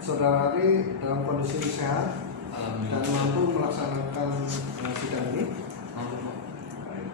Saudara Ari dalam kondisi sehat dan mampu melaksanakan sidang ini? Mampu, Pak. Baik.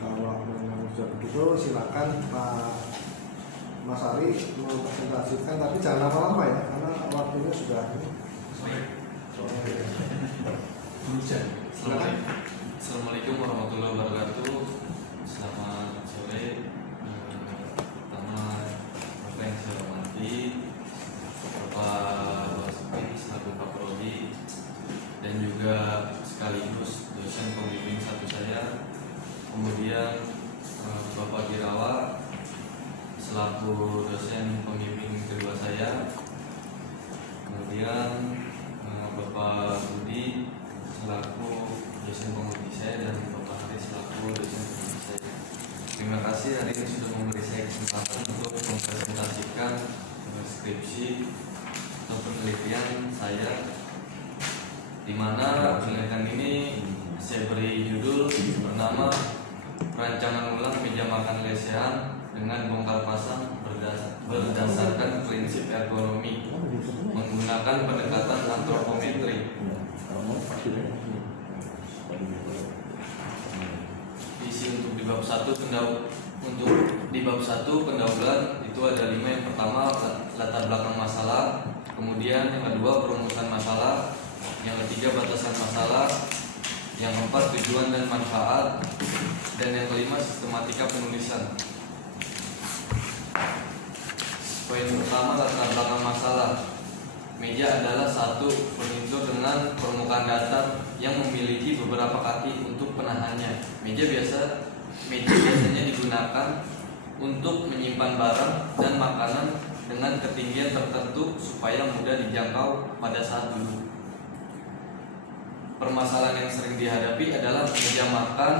Kalau memang sudah begitu, silakan Pak Mas Ari mempresentasikan, tapi jangan lama-lama ya, karena waktunya sudah Assalamualaikum warahmatullahi wabarakatuh. Selamat sore. Pertama, Bapak yang saya hormati, Bapak Basuki selaku Pak Prodi, dan juga sekaligus dosen pembimbing satu saya. Kemudian Bapak Girawa selaku dosen pembimbing kedua saya. Kemudian Bapak Budi selaku dosen pembimbing saya, dan Bapak Hari selaku dosen pembimbing saya. Terima kasih hari ini sudah memberi saya kesempatan untuk mempresentasikan skripsi atau penelitian saya, di mana penelitian ini saya beri judul bernama Perancangan Ulang Meja Makan Lesehan dengan Bongkar Pasang berdasarkan prinsip ergonomi menggunakan pendekatan antropometri. Isi untuk di bab 1 pendahuluan itu ada 5. Yang pertama latar belakang masalah, kemudian yang kedua perumusan masalah, yang ketiga batasan masalah, yang keempat tujuan dan manfaat, dan yang kelima sistematika penulisan. Poin pertama, latar belakang masalah. Meja adalah satu furnitur dengan permukaan datar yang memiliki beberapa kaki untuk penahannya. Meja biasanya digunakan untuk menyimpan barang dan makanan dengan ketinggian tertentu supaya mudah dijangkau pada saat duduk. Permasalahan yang sering dihadapi adalah meja makan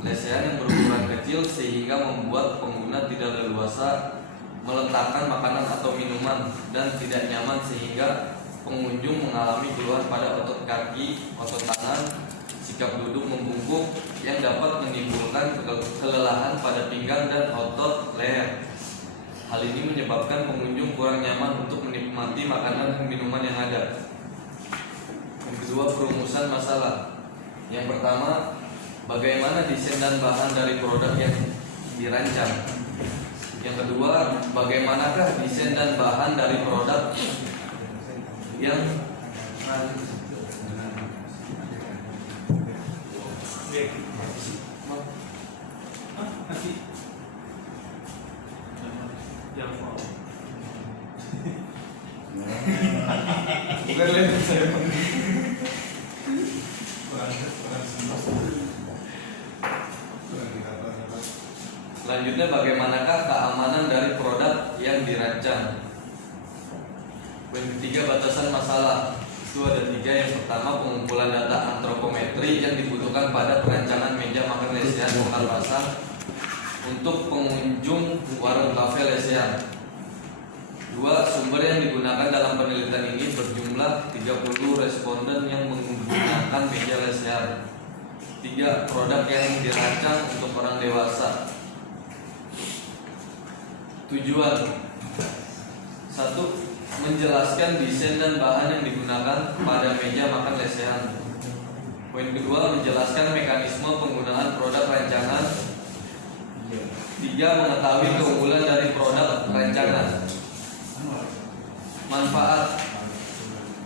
lesehan yang berukuran kecil sehingga membuat pengguna tidak leluasa meletakkan makanan atau minuman, dan tidak nyaman sehingga pengunjung mengalami keluhan pada otot kaki, otot tangan, sikap duduk membungkuk yang dapat menimbulkan kelelahan pada pinggang dan otot leher. Hal ini menyebabkan pengunjung kurang nyaman untuk menikmati makanan dan minuman yang ada. Yang kedua, perumusan masalah. Yang pertama, bagaimana desain dan bahan dari produk yang dirancang. Yang kedua, bagaimanakah desain dan bahan dari produk yang Selanjutnya, bagaimanakah keamanan dari produk yang dirancang. Poin ketiga, batasan masalah. Itu ada 3. Yang pertama, pengumpulan data antropometri yang dibutuhkan pada perancangan meja makan lesehan bongkar pasang untuk pengunjung warung kafe lesehan. 2. Sumber yang digunakan dalam penelitian ini berjumlah 30 responden yang menggunakan meja lesehan. 3. Produk yang dirancang untuk orang dewasa. Tujuan 1. Menjelaskan desain dan bahan yang digunakan pada meja makan lesehan. Poin kedua, menjelaskan mekanisme penggunaan produk rancangan. 3. Mengetahui keunggulan dari produk rancangan. Manfaat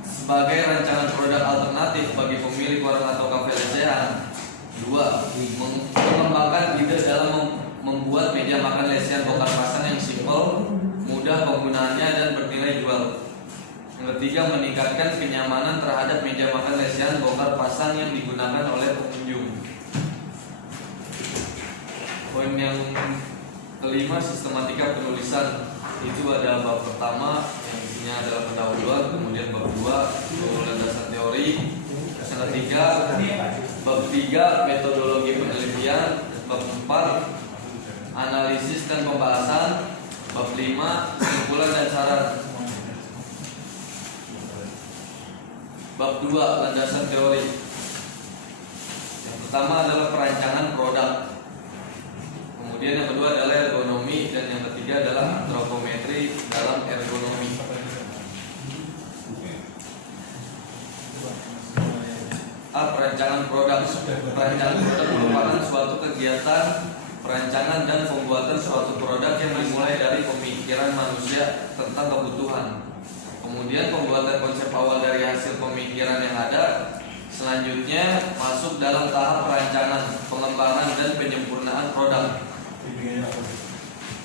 sebagai rancangan produk alternatif bagi pemilik warung atau kafe lesehan. 2. Mengembangkan ide dalam membuat meja makan lesehan bongkar pasang yang simpel, mudah penggunaannya, dan bernilai jual. Yang ketiga, meningkatkan kenyamanan terhadap meja makan lesehan bongkar pasang yang digunakan oleh pengunjung. Poin yang kelima, sistematika penulisan. Itu ada bab pertama yang isinya adalah pendahuluan, kemudian bab 2 itu landasan teori, yang ketiga bab 3 metodologi penelitian, bab 4 analisis dan pembahasan, bab 5 kesimpulan dan saran. Bab 2 landasan teori. Yang pertama adalah perancangan produk. Kemudian yang kedua adalah ergonomi, dan yang ketiga adalah antropometri dalam ergonomi. perancangan produk. Perancangan produk merupakan suatu kegiatan perancangan dan pembuatan suatu produk yang dimulai dari pemikiran manusia tentang kebutuhan. Kemudian pembuatan konsep awal dari hasil pemikiran yang ada. Selanjutnya masuk dalam tahap perancangan, pengembangan dan penyempurnaan produk.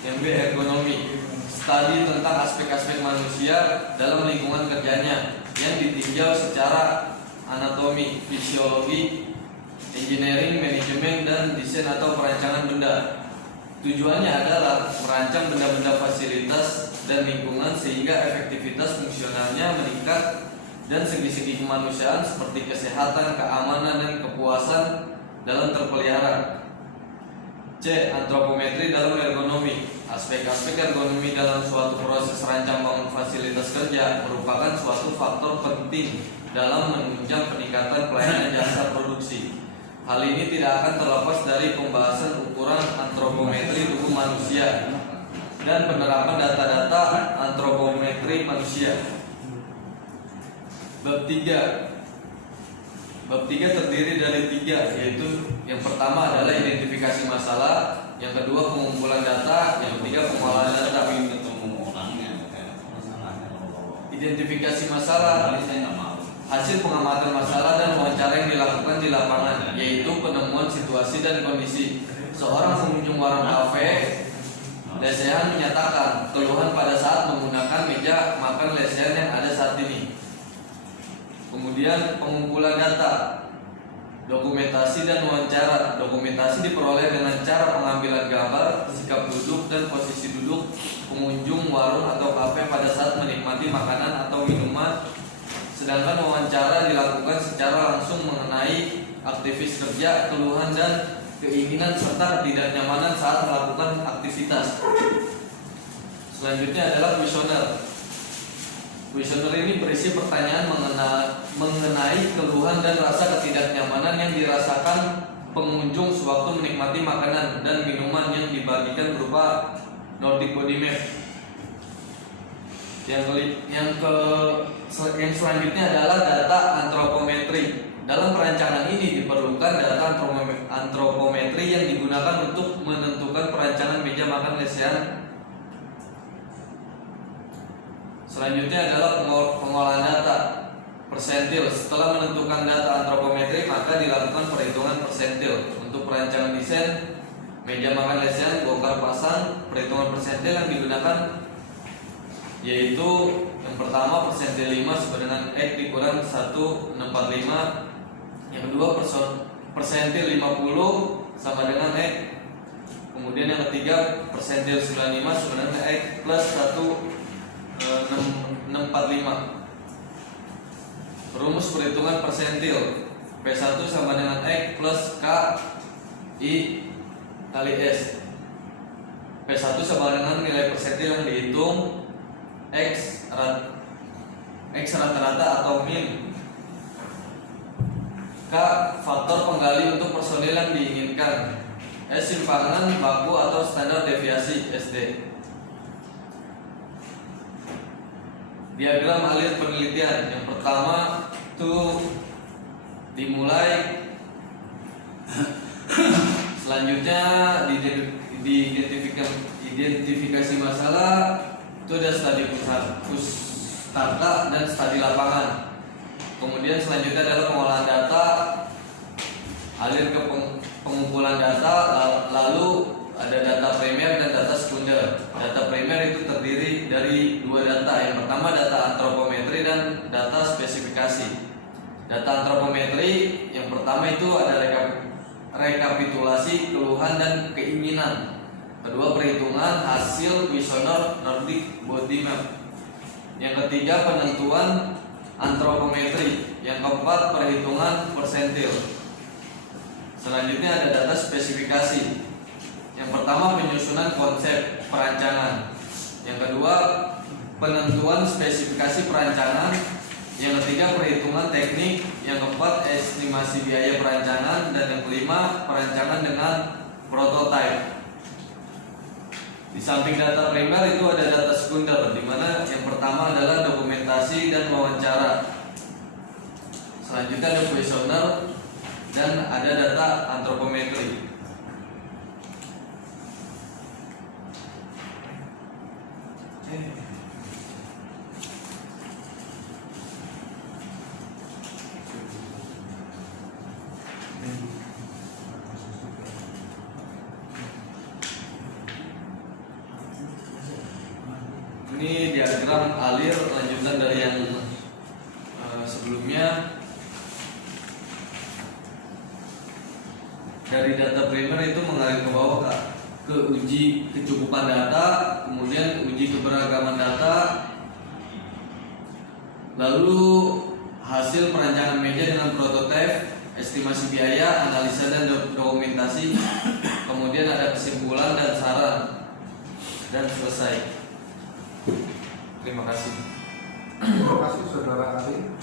Yang B, ergonomi. Studi tentang aspek-aspek manusia dalam lingkungan kerjanya yang ditinjau secara anatomi, fisiologi, engineering, manajemen, dan desain atau perancangan benda. Tujuannya adalah merancang benda-benda fasilitas dan lingkungan sehingga efektivitas fungsionalnya meningkat dan segi-segi kemanusiaan seperti kesehatan, keamanan, dan kepuasan dalam terpelihara. C. Antropometri dalam ergonomi. Aspek-aspek ergonomi dalam suatu proses rancang bangun fasilitas kerja merupakan suatu faktor penting dalam menunjang peningkatan pelayanan jasa produksi. Hal ini tidak akan terlepas dari pembahasan ukuran antropometri tubuh manusia dan penerapan data-data antropometri manusia. Bab 3. Bab 3 terdiri dari 3, yaitu yang pertama adalah identifikasi masalah, yang kedua pengumpulan data, yang ketiga pengolahan data. Identifikasi masalah, hasil pengamatan masalah dan wawancara yang dilakukan di lapangan, yaitu penemuan situasi dan kondisi. Seorang pengunjung warung kafe lesehan menyatakan keluhan pada saat menggunakan meja makan lesehan yang ada saat ini. Kemudian pengumpulan data, dokumentasi dan wawancara. Dokumentasi diperoleh dengan cara pengambilan gambar, sikap duduk dan posisi duduk pengunjung warung atau kafe pada saat menikmati makanan atau minuman. Sedangkan wawancara dilakukan secara langsung mengenai aktivis kerja, keluhan dan keinginan serta ketidaknyamanan saat melakukan aktivitas. Selanjutnya adalah kuesioner. Kuesioner ini berisi pertanyaan mengenai keluhan dan rasa ketidaknyamanan yang dirasakan pengunjung sewaktu menikmati makanan dan minuman yang dibagikan berupa Nordic Body Map. Yang selanjutnya adalah data antropometri. Dalam perancangan ini diperlukan data antropometri yang digunakan untuk menentukan perancangan meja makan lesehan. Selanjutnya adalah pengolahan data, persentil. Setelah menentukan data antropometri, maka dilakukan perhitungan persentil. Untuk perancangan desain meja makan lesehan bongkar pasang, perhitungan persentil yang digunakan yaitu yang pertama persentil 5 sama dengan X dikurang 1,645. Yang kedua persentil 50 sama dengan X. Kemudian yang ketiga persentil 95 sama dengan X plus 1,645. Rumus perhitungan persentil P1 sama dengan X plus K I kali S. P1 sama dengan nilai persentil yang dihitung, X rata-rata atau min, K faktor penggali untuk personil yang diinginkan, S simpangan baku atau standar deviasi SD. Diagram alir penelitian. Yang pertama itu dimulai, selanjutnya identifikasi masalah, itu ada studi pustaka dan studi lapangan. Kemudian selanjutnya adalah pengolahan data, alir ke pengumpulan data, lalu ada data primer dan data sekunder. Data primer itu terdiri dari dua data. Yang pertama data antropometri dan data spesifikasi. Data antropometri yang pertama itu ada rekapitulasi keluhan dan keinginan. Kedua perhitungan hasil kuesioner Nordic Body Map. Yang ketiga penentuan antropometri. Yang keempat perhitungan persentil. Selanjutnya ada data spesifikasi. Yang pertama penyusunan konsep perancangan. Yang kedua penentuan spesifikasi perancangan. Yang ketiga perhitungan teknik. Yang keempat estimasi biaya perancangan. Dan yang kelima perancangan dengan prototipe. Di samping data primer itu ada data sekunder, di mana yang pertama adalah dokumentasi dan wawancara. Selanjutnya ada kuesioner, dan ada data antropometri. Ini diagram alir lanjutan dari yang sebelumnya. Dari data primer itu mengalir ke bawah ke uji kecukupan data, kemudian uji keberagaman data, lalu hasil perancangan meja dengan prototipe, estimasi biaya, analisa dan dokumentasi, kemudian ada kesimpulan dan saran, dan selesai. Terima kasih. Terima kasih saudara ahli.